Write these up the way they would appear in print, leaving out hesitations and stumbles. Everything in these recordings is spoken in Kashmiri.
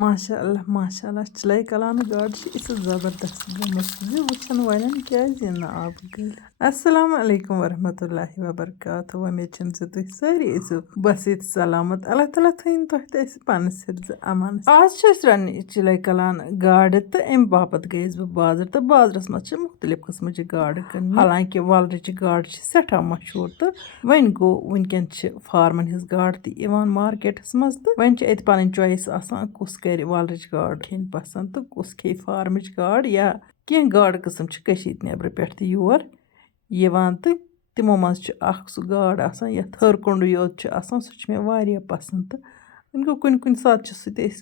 माशाअल्लाह चलै कलान गाड़ जबरदस्त गमत वालन क्या आब गई अस्सलाम वालेकुम वरहमतुल्लाहि वबरकातुहू उम्मीद छम ज तुह सारी बस ये सलामत अल्लाह ताला थन तुह तो पानस हिफ्ज अमान आज रन चिलै कलान गाड़ तो अम बापत गईस बह बाजार तो बाजारस मज मुख्तलिफ किस्म गाड़ कन हालांकि वलरच गाड़ सठा मशहूर तो वन गो वनकन फार्मन हिज गाड़ तवान मार्केटस मज तो वन पन चॉइस कुस कर वलरच गाड़ खेन पसंद तो कुस खे फार्मच गाड़ या कह गाड़ किस्म नबर पे योर तो तिमो मज सह गाड़ हरकुंड योत सह मे पसंद तो वन गो कुन सात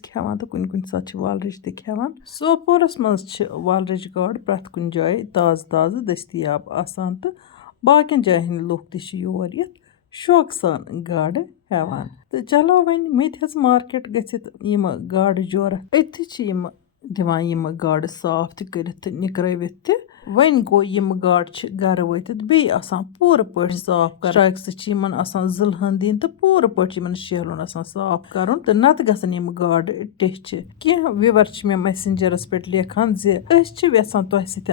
खेवान तो कुन सात वलरच खेवान सोपोरस मज वलरच गाड़ प्रथ कुन जाए ताज़ ताज़ दस्तियाब आसान तो बाकिन जायन लुक योर यथ शौक सान गाड़ हेवान तो चलो वन मे मार्केट गसित गाड़ जोरत अथि दिवान गाड़ साफ कर निकरवित वन गो गाड़ गर वात बे पूर पे साफ कर जिलहन दिन तो पूर पे शेहलुन साफ कर तो नत गसन गाड़ टेच कह व्यूवर मे मैसेंजरस पे लिखान यसान तुह सत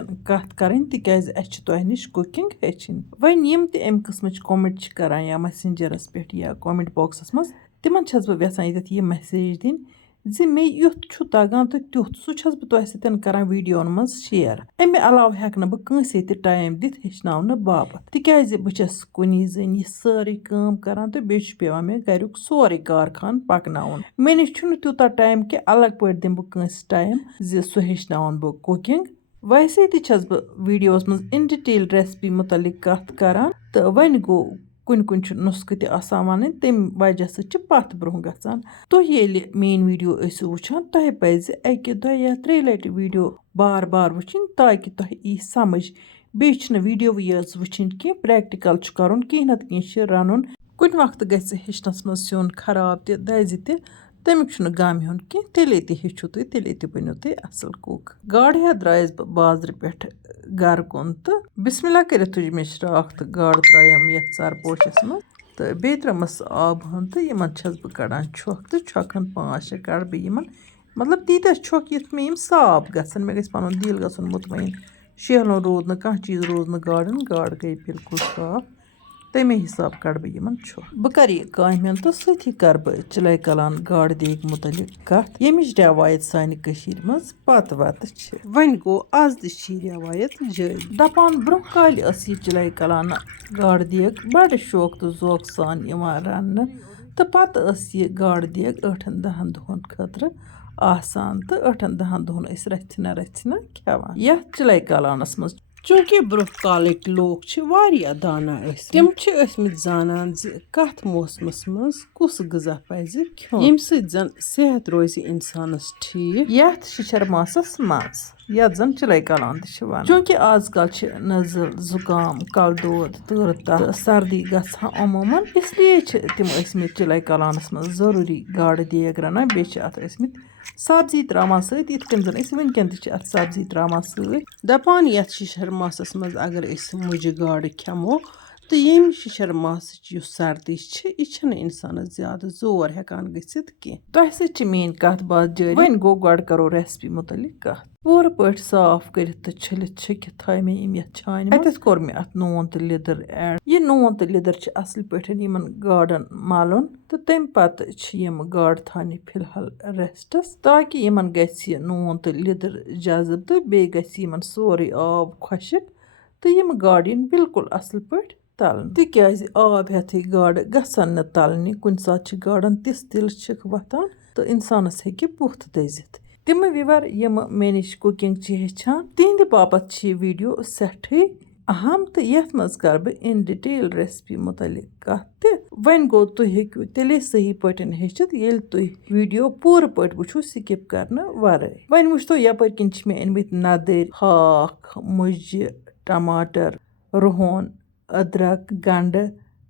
कर तिज तुह नश कुकिंग हेचिन वन अम किस्म कमेंट करान या मैसेंजरस पे या कमेंट बॉक्सस मज तिमन बह यसान ये मैसेज दिन जे मे युथ तगान तो तुथ सह तुह सत वीडियोन मज शेयर अमे अलाव हेक बह कंसे टाइम दिथ हेचन बापत तिज बस कुन जन यह सारी काम करान तो बे पेवान मे गरुक सोरे कारखान पकन मे नश तूता टाइम कि अलग पे दिम बह कंस टाइम जे सह हेचन बह कुकिंग वैसे तस बह वीडियोस मज इन डिटेल रेसिपी मुतलिक कत करान तो वन गो कुन नुस्ख वन तम वजह सत ब्रोह गसान तुह ये मेन वीडियो वुचान तुह पज अकि दो या त्रे लट वीडियो बार बार वुचिन ताकि तुह यी समझ बे वीडियो याज वुचिन कह प्रैक्टिकल कर कह नत कह रन कुन वक्त गस हेचनस मज स्योन खराब दज तमिक गम हेन कह तेले हेचु तुह तेले बनो तुह असल कुक गाड़ हेत द्रायस बह बाजार पे गर कुन तो बिस्मिल्लाह कर तुज मे श्राख तो गाड़ त्रयम ये सरपोशस मज तो बे त्रमस आब हन तो बह कड़ान छक तो छकन 5-6 कड़ बह मतलब तीत छक ये मे साफ गसन मे गस पन दिल गसन मुतमईन शेहलुन रोद न कह चीज रोज न गाड़ गई बिल्कुल साफ तमे हिसाब कड़ बह छक बह कर यह कम तो सही कर बह चिलै कलान गाड़ देग मुतलिक कत यमिच रवायत सानि कशीर मज पत वत वन गो आज रवायत जारी दपान ब्रोह काल यह चिलै कलान गाड़ देग बड़ शौक तो जोक सान रन तो पत यह गाड़ देग 8-10 दोहन खतर आसान तो 8-10 दोहन रचना खेवान यह चिलै कलानस मज चूंकि ब्रोह कालक लोग दाना तम जानान कत मौसमस मज कुस गजा पज खेन यम सन सेहत रोज इंसानस ठीक यथ शिशर मासस मज यथ जन चिलै कलान वन चूंकि आजकल नजल जुकाम कल दौद तर सर्दी गसान अमूमन इसलिए तम चिलै कलानस मज जरूरी गाड़ देग रना बे सब्जी त्रावान सत जन वनकन सब्जी त्रावान दपान यथ शिशर मासस मज अगर मुजि गाड़ खेमो तो यम शिशर मास सर्दी यह इंसान ज्यादा जोर हेकान गसित कह तुह सत मेन कत बात जारी वन गो गड करो रेसिपी मुतलिक कत पूर पे साफ कर छलित छकित थाय मे ये छान अत कोर मे अत नून तो लिदर ऐड यह नून तो लिदर असल पे गाड़न मालुन तो तम पत गाड़ थाने फिलहाल रेस्टस ताकि यमन गस नून तो लिदर जजब तो बे गस सोरे आब खुशक तो यम गाड़ इन बिल्कुल असल पे तलन तिज आब हेथे गाड़ गसन न तलने कुन सात गाड़न तिस दिल वथान तो इंसानस हेकि पुथ दजित तिम व्यूवर यम मे नश कुकिंग हेचान तिहंद बापत वीडियो सठे अहम तो यथ मज कर बह इन डिटेल रेसिपी मुतलिक कत वन गो तुह हेकु तेले सही पे हेचित येल तुह वीडियो पूर पे वुचु स्किप करने वराय वन वुचतो यपर किन मे अनमित नदर हाक मुजि टमाटर रुहन अदरक गंड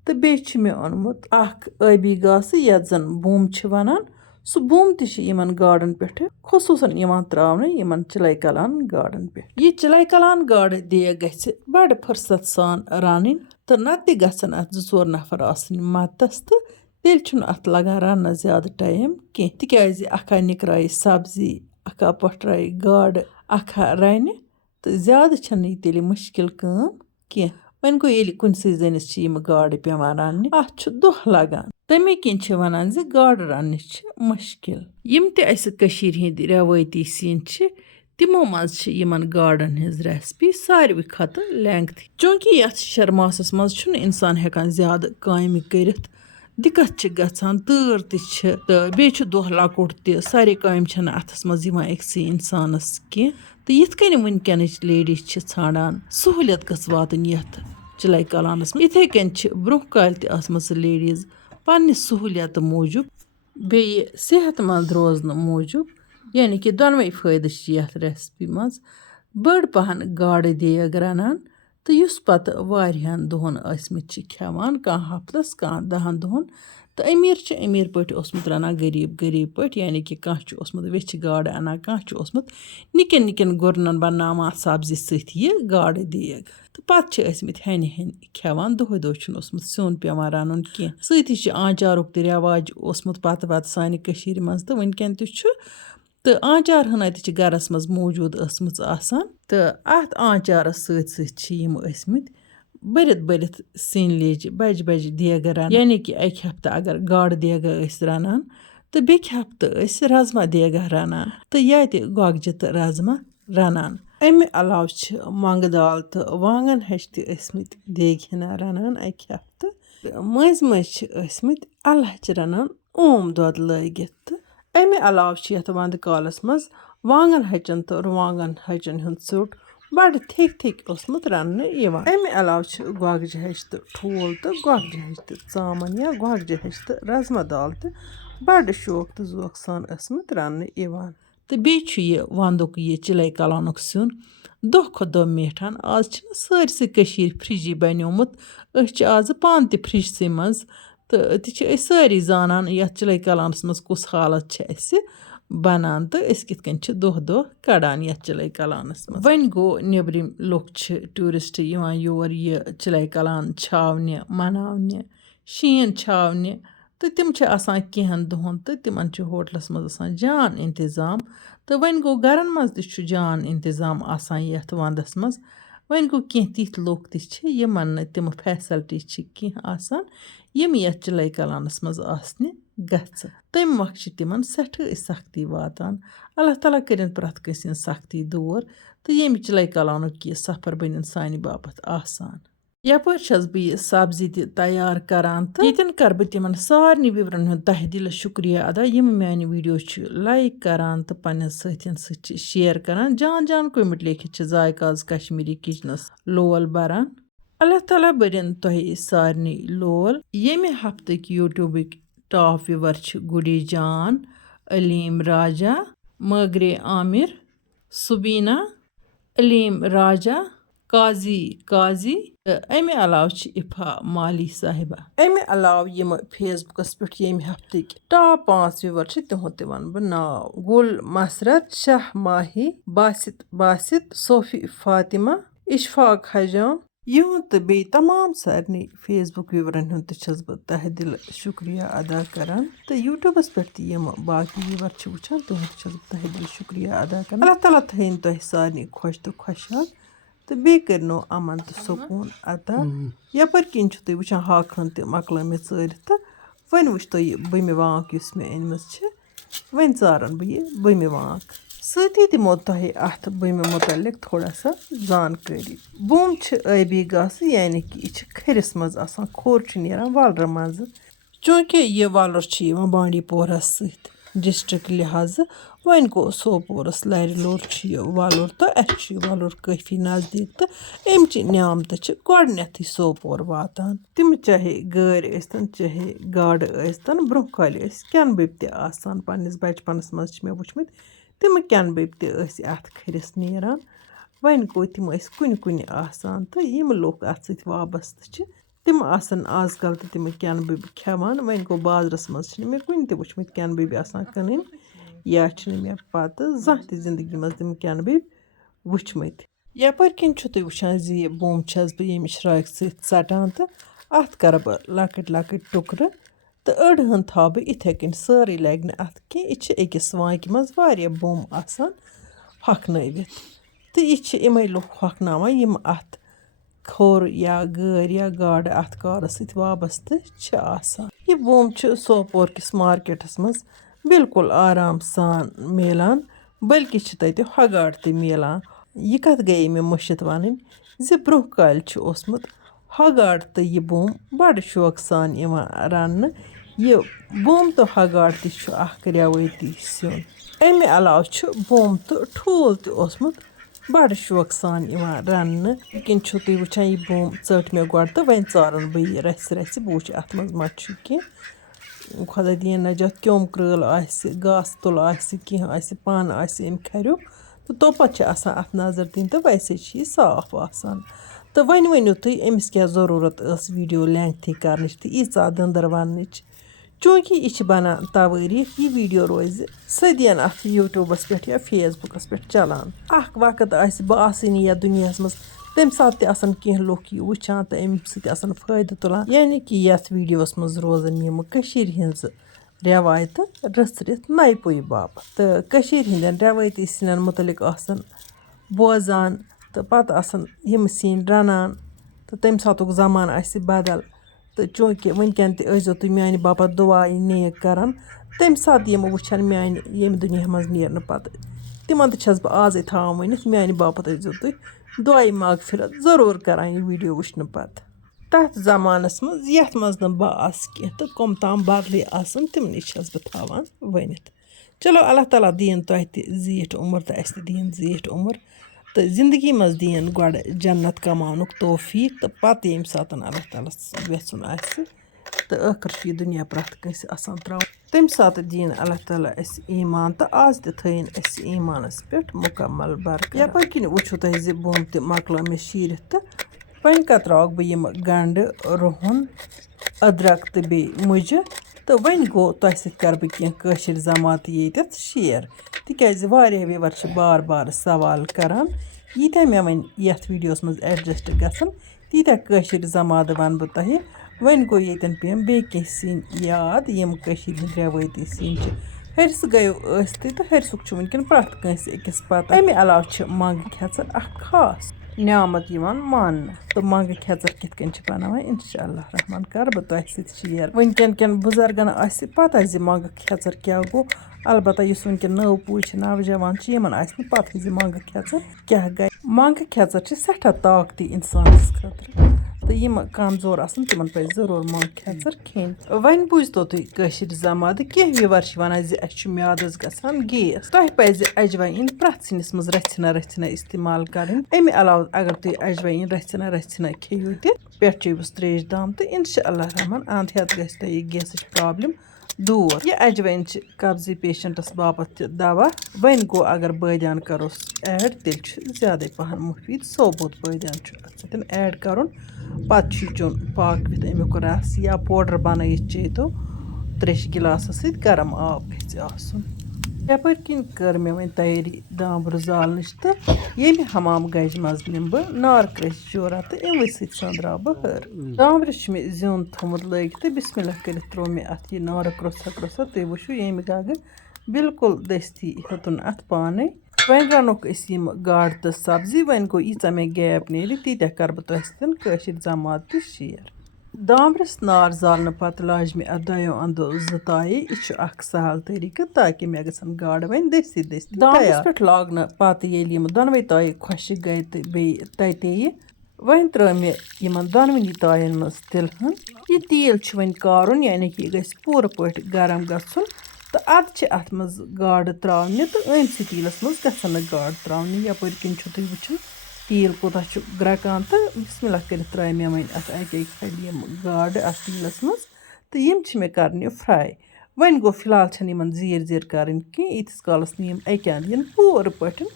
तो बे मे ओनमुत आबी घास यथ जन बुम वनान सह बुम तमन गाड़न पे खसूसन त्रावन यमन चिलै कलान गाड़न पे यह चिलै कलान गाड़ देग गस बड़ फुर्सत सान रन तो नत गसन अत 2-4 नफर आसन मददस तो تیٚلہِ چھُنہٕ اَتھ لَگان رَننَس زیادٕ ٹایم کینٛہہ تِکیٛازِ اَکھا نِکرایہِ سبزی اَکھا پۄٹھرایہِ گاڈٕ اَکھا رَنہِ تہٕ زیادٕ چھَنہٕ یہِ تیٚلہِ مُشکِل کٲم کینٛہہ وۄنۍ گوٚو ییٚلہِ کُنسٕے زٔنِس چھِ یِم گاڈٕ پٮ۪وان رَننہِ اَتھ چھُ دۄہ لَگان تَمے کِنۍ چھِ وَنان زِ گاڈٕ رَننہِ چھِ مُشکِل یِم تہِ اَسہِ کٔشیٖرِ ہِنٛدۍ رٮ۪وٲتی سِنۍ چھِ تِمو منٛز چھِ یِمَن گاڈَن ہِنٛز رٮ۪سپی ساروی کھۄتہٕ لٮ۪نٛگتھی چوٗنٛکہِ یَتھ شَر ماسَس منٛز چھُنہٕ اِنسان ہٮ۪کان زیادٕ کامہِ کٔرِتھ دِقت چھِ گژھان تۭر تہِ چھِ تہٕ بیٚیہِ چھُ دۄہ لۄکُٹ تہِ سارے کامہِ چھَنہٕ اَتھَس منٛز یِوان أکسٕے اِنسانَس کینٛہہ تہٕ یِتھ کٔنۍ وٕنکٮ۪نٕچ لیڈی چھِ ژھانڈان سہوٗلیت گٔژھ واتٕنۍ یَتھ چِلَے کَلانَس منٛز یِتھَے کٔنۍ چھِ برٛونٛہہ کالہِ تہِ آسمَژٕ لیڈیٖز پنٛنہِ سہوٗلیتہٕ موٗجوٗب بیٚیہِ صحت منٛد روزنہٕ موٗجوٗب یعنی کہِ دۄنوَے فٲیدٕ چھِ یَتھ ریسپی منٛز بٔڑ پَہَن گاڈٕ دیگ رَنان تہٕ یُس پَتہٕ واریاہَن دۄہَن ٲسۍمٕتۍ چھِ کھٮ۪وان کانٛہہ ہفتَس کانٛہہ 10 دۄہَن تہٕ أمیٖر چھِ أمیٖر پٲٹھۍ اوسمُت رَنان غریٖب پٲٹھۍ یعنی کہِ کانٛہہ چھُ اوسمُت ویٚچھِ گاڈٕ اَنان کانٛہہ چھُ اوسمُت نِکٮ۪ن نِکٮ۪ن گُرنَن بَناوان سبزی سۭتۍ یہِ گاڈٕ دیگ تہٕ پَتہٕ چھِ ٲسۍمٕتۍ ہٮ۪نہِ کھٮ۪وان دۄہَے دۄہَے چھُنہٕ اوسمُت سیُن پٮ۪وان رَنُن کینٛہہ سۭتی چھِ آنچارُک تہِ رٮ۪واج اوسمُت پَتہٕ سانہِ کٔشیٖرِ منٛز تہٕ وٕنکٮ۪ن تہِ چھُ تہٕ آنچار ہٕنَے تہِ چھِ گَرَس منٛز موٗجوٗد ٲسمٕژ آسان تہٕ اَتھ آنچارَس سۭتۍ چھِ یِم ٲسۍمٕتۍ بٔرِتھ سِنۍ لیجہِ بَجہِ دیگہٕ رَنان یعنی کہِ اَکہِ ہفتہٕ اگر گاڈٕ دیگہ ٲسۍ رَنان تہٕ بیٚکہِ ہفتہٕ ٲسۍ رَزما دیگہ رَنان تہٕ یا تہِ گۄگجہِ تہٕ رَزما رَنان اَمہِ علاوٕ چھِ مۄنٛگہٕ دال تہٕ وانٛگَن ہَچہِ تہِ ٲسۍمٕتۍ دیگہِ ہِنا رَنان اَکہِ ہفتہٕ تہٕ مٔنٛزۍ چھِ ٲسۍمٕتۍ اَلہٕ ہَچہِ رَنان اوم دۄد لٲگِتھ تہٕ اَمہِ علاوٕ چھِ یَتھ وَندٕ کالَس منٛز وانٛگَن ہَچَن تہٕ رُوانٛگَن ہَچَن ہُنٛد ژیوٚٹ بَڑٕ تھیٚکۍ اوسمُت رَننہٕ یِوان اَمہِ علاوٕ چھِ گۄگجہِ ہَچہِ تہٕ ٹھوٗل تہٕ گۄگجہِ ہَچہِ تہٕ ژامَن یا گۄگجہِ ہَچہِ تہٕ رَزما دال تہٕ بَڑٕ شوق تہٕ ذوقہٕ سان ٲسمٕتۍ رَننہٕ یِوان تہٕ بیٚیہِ چھُ یہِ وَندُک یہِ چِلَے کَلانُک سیُن دۄہ کھۄتہٕ دۄہ میٹھان آز چھِنہٕ سٲرسٕے کٔشیٖرِ فرٛجی بَنیومُت أسۍ چھِ آزٕ پانہٕ تہِ فرٛجسٕے منٛز تہٕ تہِ چھِ أسۍ سٲری زانان یَتھ چِلَے کَلانَس منٛز کُس حالت چھِ اَسہِ بَنان تہٕ أسۍ کِتھ کٔنۍ چھِ دۄہ کَڑان یَتھ چِلَے کَلانَس منٛز وۄنۍ گوٚو نیٚبرِم لُکھ چھِ ٹوٗرِسٹ یِوان یور یہِ چِلَے کَلان چھاونہِ مَناونہِ شیٖن چھاونہِ تہٕ تِم چھِ آسان کینٛہَن دۄہَن تہٕ تِمَن چھُ ہوٹلَس منٛز آسان جان اِنتظام تہٕ وۄنۍ گوٚو گَرَن منٛز تہِ چھُ جان اِنتظام آسان یَتھ وَندَس منٛز وۄنۍ گوٚو کینٛہہ تِتھۍ لُکھ تہِ چھِ یِمَن نہٕ تِم فیسَلٹی چھِ کینٛہہ آسان یِم یَتھ چِلَے کَلانَس منٛز آسنہِ گژھِ تَمہِ وقت چھِ تِمَن سٮ۪ٹھٲے سختی واتان اللہ تعالیٰ کٔرِنۍ پرٛٮ۪تھ کٲنٛسہِ ہِنٛز سختی دوٗر تہٕ ییٚمہِ چِلَے کَلانُک یہِ سفر بٔنِن سانہِ باپَتھ آسان یَپٲرۍ چھَس بہٕ یہِ سبزی تہِ تیار کَران تہٕ ییٚتٮ۪ن کَرٕ بہٕ تِمَن سارنٕے وِورَن ہُنٛد تہہِ دِلہِ شُکریہ ادا یِم میٛانہِ ویٖڈیو چھِ لایک کَران تہٕ پنٛنٮ۪ن سۭتھٮ۪ن سۭتۍ چھِ شِیَر کَران جان کوٚمٮ۪نٛٹ لیکھِتھ چھِ ذایقاز کشمیٖری کِچنَس لول بَران اللہ تعالیٰ بٔرِن تۄہہِ سارنٕے لول ییٚمہِ ہفتٕکۍ یوٗٹیوٗبٕکۍ ٹاپ وِور چھِ گُڈی جان علیٖم راجا مٲگرے عامِر سُبیٖنا علیٖم راجا قاضی تہٕ اَمہِ علاوٕ چھِ اِفا مالی صاحبہ اَمہِ علاوٕ یِمہٕ فیس بُکَس پٮ۪ٹھ ییٚمہِ ہفتٕکۍ ٹاپ 5 وِور چھِ تِہُنٛد تہِ وَنہٕ بہٕ ناو گُل مسرت شاہ ماہی باسِط صوفی فاطمہ اِشفاق حجام یِہُنٛد تہٕ بیٚیہِ تمام سارنٕے فیس بُک وِورَن ہُنٛد تہِ چھَس بہٕ تہہِ دِلہٕ شُکریہ ادا کَران تہٕ یوٗٹیوٗبَس پٮ۪ٹھ تہِ یِمہٕ باقٕے وِور چھِ وٕچھان تِہُنٛد تہِ چھَس بہٕ تہہِ دِلہٕ شُکریہ ادا کَران اللہ تعالیٰ تھٲیِن تۄہہِ سارنٕے خۄش تہٕ خۄشحال تہٕ بیٚیہِ کٔرنو اَمن تہٕ سکوٗن عطا یَپٲرۍ کِنۍ چھُو تُہۍ وٕچھان ہاکھٕن تہِ مۄکلٲو مےٚ ژٲرِتھ تہٕ وۄنۍ وٕچھ تُہۍ یہِ بٔمہِ وانٛگ یُس مےٚ أنۍمٕژ چھِ وۄنۍ ژارَن بہٕ یہِ بٔمہِ وانٛگ سۭتی دِمو تۄہہِ اَتھ بٔمہِ مُتعلِق تھوڑا سا زانکٲری بوٚم چھِ ٲبی گاسہٕ یعنی کہِ یہِ چھِ کھٔرِس منٛز آسان کھوٚر چھُ نیران وَلرٕ منٛزٕ چوٗنٛکہِ یہِ وَلُر چھُ یِوان بانڈی پورہَس سۭتۍ ڈِسٹِرٛک لِحاظٕ وۄنۍ گوٚو سوپورَس لَرِ لوٚر چھُ یہِ وَلُر تہٕ اَسہِ چھُ یہِ وَلُر کٲفی نزدیٖک تہٕ اَمچہِ نعمتہٕ چھِ گۄڈنٮ۪تھٕے سوپور واتان تِم چاہے گٲرۍ ٲسۍتَن چاہے گاڈٕ ٲسۍتَن برٛونٛہہ کالہِ ٲسۍ کٮ۪نہٕ بٔبۍ تہِ آسان پنٛنِس بَچپَنَس منٛز چھِ مےٚ وٕچھمٕتۍ تِمہٕ کٮ۪نہٕ بٔبۍ تہِ ٲسۍ اَتھ کھٔرِس نیران وۄنۍ گوٚو تِم ٲسۍ کُنہِ آسان تہٕ یِم لُکھ اَتھ سۭتۍ وابستہٕ چھِ تِم آسَن آز کَل تہِ تِمہٕ کٮ۪نہٕ بٔبۍ کھٮ۪وان وۄنۍ گوٚو بازرَس منٛز چھِنہٕ مےٚ کُنہِ تہِ وٕچھمٕتۍ کٮ۪نہٕ بٔبۍ آسان کٕنٕنۍ یا چھِنہٕ مےٚ پَتہٕ زانٛہہ تہِ زِندگی منٛز تِم کٮ۪نہٕ بٔبۍ وٕچھمٕتۍ یَپٲرۍ کِنۍ چھُو تُہۍ وٕچھان زِ یہِ بوٚم چھَس بہٕ ییٚمہِ شرٛاکہِ سۭتۍ ژَٹان تہٕ اَتھ کَرٕ بہٕ لۄکٕٹۍ ٹُکرٕ تہٕ أڑ ہن تھاو بہٕ یِتھَے کٔنۍ سٲرٕے لَگہِ نہٕ اَتھ کینٛہہ یہِ چھِ أکِس وانٛگہِ منٛز واریاہ بوٚم آسان ہۄکھنٲوِتھ تہٕ یہِ چھِ یِمَے لُکھ ہۄکھناوان یِم اَتھ کھوٚر یا گٲرۍ یا گاڈٕ اَتھ کارَس سۭتۍ وابستہٕ چھِ آسان یہِ بوٚم چھُ سوپور کِس مارکیٹَس منٛز بِلکُل آرام سان میلان بٔلکہِ چھِ تَتہِ ہۄگاٹ تہِ میلان یہِ کَتھ گٔیے مےٚ مٔشِتھ وَنٕنۍ زِ برٛونٛہہ کالہِ چھُ اوسمُت ہۄگاٹ تہٕ یہِ بوٚم بَڑٕ شوقہٕ سان یِوان رَننہٕ یہِ بوٚم تہٕ ہۄگاٹ تہِ چھُ اَکھ رٮ۪وٲیتی سیُن اَمہِ علاوٕ چھُ بوٚم تہٕ ٹھوٗل تہِ اوسمُت بَڑٕ شوقہٕ سان یِوان رَننہٕ وٕنکٮ۪ن چھُو تُہۍ وٕچھان یہِ بوٚم ژٔٹ مےٚ گۄڈٕ تہٕ وۄنۍ ژارَن بہٕ یہِ رَژھِ رَژھِ بہٕ وٕچھِ اَتھ منٛز ما چھُ کینٛہہ خۄدا دِیِن نَجات کیوٚم کرٛٲل آسہِ گاسہٕ تُل آسہِ کینٛہہ آسہِ پَن آسہِ أمۍ کھریُک تہٕ توپَتہٕ چھِ آسان اَتھ نظر دِنۍ تہٕ ویسے چھِ یہِ صاف آسان تہٕ وۄنۍ ؤنِو تُہۍ أمِس کیٛاہ ضروٗرت ٲس ویٖڈیو لٮ۪نٛگتھٕے کَرنٕچ تہٕ ییٖژاہ دٔنٛدٕر وَننٕچ چوٗنٛکہِ یہِ چھِ بَنان تَوٲریٖخ یہِ ویٖڈیو روزِ صدیَن اَتھ یوٗٹیوٗبَس پٮ۪ٹھ یا فیس بُکَس پٮ۪ٹھ چَلان اَکھ وقت آسہِ بہٕ آسٕنۍ یَتھ دُنیاہَس منٛز تَمہِ ساتہٕ تہِ آسَن کینٛہہ لُکھ یہِ وٕچھان تہٕ اَمہِ سۭتۍ آسَن فٲیدٕ تُلان یعنی کہِ یَتھ ویٖڈیوَس منٛز روزَن یِمہٕ کٔشیٖرِ ہِنٛزٕ رٮ۪وایتہٕ رٕژھرِتھ نَیہِ پُیہِ باپَتھ تہٕ کٔشیٖرِ ہِنٛدٮ۪ن رٮ۪وٲیتی سِنٮ۪ن مُتعلِق آسَن بوزان تہٕ پَتہٕ آسَن یِم سِنۍ رَنان تہٕ تَمہِ ساتُک زمانہٕ آسہِ بدل تہٕ چوٗنٛکہِ وٕنکٮ۪ن تہِ ٲسۍزیو تُہۍ میٛانہِ باپَتھ دُعایہِ نیک کَران تَمہِ ساتہٕ یِم وٕچھَن میٛانہِ ییٚمہِ دُنیا منٛز نیرنہٕ پَتہٕ تِمَن تہِ چھَس بہٕ آزَے تھاوان ؤنِتھ میٛانہِ باپَتھ ٲسۍزیو تُہۍ دُعایہِ مغفرت ضروٗر کَران یہِ ویٖڈیو وٕچھنہٕ پَتہٕ تَتھ زمانَس منٛز یَتھ منٛز نہٕ بہٕ آسہٕ کینٛہہ تہٕ کٕم تام بدلٕے آسَن تِمنٕے چھَس بہٕ تھاوان ؤنِتھ چلو اللہ تعالیٰ دِیِن تۄہہِ تہِ زیٖٹھ عُمر تہٕ اَسہِ تہِ دِیِن زیٖٹھ عُمر تہٕ زِندگی منٛز دِیِن گۄڈٕ جنت کَماونُک توفیٖق تہٕ پَتہٕ ییٚمہِ ساتہٕ اللہ تعالیٰ یَژھُن آسہِ تہٕ ٲخٕر چھُ یہِ دُنیا پرٛٮ۪تھ کٲنٛسہِ آسان ترٛاوُن تَمہِ ساتہٕ دِیِن اللہ تعالیٰ اَسہِ ایٖمان تہٕ آز تہِ تھٲیِن اَسہِ ایٖمانَس پٮ۪ٹھ مُکمل برقرار یَپٲرۍ کِنۍ وٕچھِو تۄہہِ زِ بوٚم تہِ مۄکلٲو مےٚ شیٖرِتھ تہٕ وۄنۍ کَتراوَکھ بہٕ یِمہٕ گَنٛڈٕ رُہُن أدرَک تہٕ بیٚیہِ مُجہِ تہٕ وۄنۍ گوٚو تۄہہِ سۭتۍ کَرٕ بہٕ کینٛہہ کٲشِر زمات ییٚتٮ۪تھ شِیَر تِکیٛازِ واریاہ وِوَر چھِ بار بار سوال کَران ییٖتیٛاہ مےٚ وۄنۍ یَتھ ویٖڈیوَس منٛز اٮ۪ڈجَسٹ گژھن تیٖتیٛاہ کٲشِر زماد وَنہٕ بہٕ تۄہہِ وۄنۍ گوٚو ییٚتٮ۪ن پیٚیَم بیٚیہِ کینٛہہ سِنۍ یاد یِم کٔشیٖرِ ہِنٛدۍ رٮ۪وٲیتی سِنۍ چھِ ۂرِسہٕ گٔیو ٲسۍتٕے تہٕ ۂرِسُک چھُ وٕنکٮ۪ن پرٛٮ۪تھ کٲنٛسہِ أکِس پَتہٕ اَمہِ علاوٕ چھِ منٛگہٕ کھٮ۪ژر اَکھ خاص نعمت یِوان ماننہٕ تہٕ منٛگہٕ کھٮ۪ژر کِتھ کٔنۍ چھِ بَناوان اِنشاء اللہ رحمان کَرٕ بہٕ تۄہہِ سۭتۍ شِیَر وٕنکٮ۪ن کٮ۪ن بُزرگَن آسہِ پَتہ زِ منٛگہٕ کھٮ۪ژر کیٛاہ گوٚو البتہ یُس وٕنکٮ۪ن نٔو پوٗے چھِ نوجوان چھِ یِمَن آسہِ نہٕ پَتہٕ زِ منٛگہٕ کھٮ۪ژر کیٛاہ گٔے منٛگہٕ کھٮ۪ژر چھِ سٮ۪ٹھاہ طاقتی اِنسانَس خٲطرٕ تہٕ یِم کمزور آسَن تِمَن پَزِ ضروٗر منٛگہٕ کھٮ۪ژر کھیٚنۍ وۄنۍ بوٗزتو تُہۍ کٲشِر زمادٕ کینٛہہ وِوَر چھِ وَنان زِ اَسہِ چھُ میادَس گژھان گیس تۄہہِ پَزِ اجوایِن پرٛٮ۪تھ سِنِس منٛز رَژھِنا رَژھِنا اِستعمال کَرٕنۍ اَمہِ علاوٕ اگر تُہۍ اجوایِن رَژھِنا رَژھِنا کھیٚیِو تہِ پٮ۪ٹھ چیٚیوُس ترٛیش دام تہٕ اِنشاء اللہ رحمان اَنٛد ہٮ۪تھ گژھِ تۄہہِ یہِ گیسٕچ پرٛابلِم دوٗر یہِ اجوایِن چھِ قبضی پیشَنٹَس باپَتھ تہِ دَوا وۄنۍ گوٚو اگر بٲدیان کَروس ایڈ تیٚلہِ چھُ زیادَے پَہَن مُفیٖد ثوبوٗت بٲدیان چھُ اَتھ سۭتۍ ایڈ کَرُن پَتہٕ چھُ یہِ چیوٚن پاکوِتھ اَمیُک رَس یا پوڈَر بَنٲیِتھ چیٚیتو ترٛیشہِ گِلاسَس سۭتۍ گرم آب گژھِ آسُن یَپٲرۍ کِنۍ کٔر مےٚ وۄنۍ تیٲری دامبرٕ زالنٕچ تہٕ ییٚمہِ حمام گَجہِ منٛز نِمہٕ بہٕ نارٕ جورا تہٕ اِموٕے سۭتۍ سۄنٛدراو بہٕ ہر دامبرِ چھُ مےٚ زیُن تھوٚمُت لٲگِتھ تہٕ بِسمہِ اللہ کٔرِتھ ترٛوو مےٚ اَتھ یہِ نارٕ کروٚژھا کروٚژھا تُہۍ وٕچھِو ییٚمہِ گگہٕ بِلکُل دٔستی ہیوٚتُن اَتھ پانَے وۄنۍ رَنوکھ أسۍ یِم گاڈٕ تہٕ سبزی وۄنۍ گوٚو ییٖژاہ مےٚ گیپ نیرِ تیٖتیٛاہ کَرٕ بہٕ تۄہہِ سۭتۍ کٲشِر زماد تہِ شِیَر دامبرِس نار زالنہٕ پَتہٕ لاجہِ مےٚ اَتھ دۄیو اَنٛدو زٕ تایہِ یہِ چھُ اَکھ سَہل طٔریٖقہٕ تاکہِ مےٚ گژھن گاڈٕ وۄنۍ دٔستی دٔستی دامبرِس پٮ۪ٹھ لاگنہٕ پَتہٕ ییٚلہِ یِم دۄنوَے تایہِ خۄشِک گٔے تہٕ بیٚیہِ تَتییہِ وۄنۍ ترٛٲو مےٚ یِمَن دۄنوٕنی تایَن منٛز تِلہٕ ہن یہِ تیٖل چھُ وۄنۍ کارُن یعنی کہِ یہِ گژھِ پوٗرٕ پٲٹھۍ گرم گژھُن تہٕ اَدٕ چھِ اَتھ منٛز گاڈٕ ترٛاونہِ تہٕ أمسٕے تیٖلَس منٛز گژھن نہٕ گاڈٕ ترٛاونہِ یَپٲرۍ کِنۍ چھُو تُہۍ وٕچھُن تیٖل کوٗتاہ چھُ گرٛٮ۪کان تہٕ بِسمہِ اللہ کٔرِتھ ترٛایہِ مےٚ وۄنۍ اَتھ اَکہِ اَکہِ پھَلہِ یِم گاڈٕ اَتھ تیٖلَس منٛز تہٕ یِم چھِ مےٚ کَرنہِ فرٛاے وۄنۍ گوٚو فِلحال چھَنہٕ یِمَن زیٖر زیٖر کَرٕنۍ کینٛہہ ییٖتِس کالَس نہٕ یِم اَکہِ اَنٛدٕ یِن پوٗرٕ پٲٹھۍ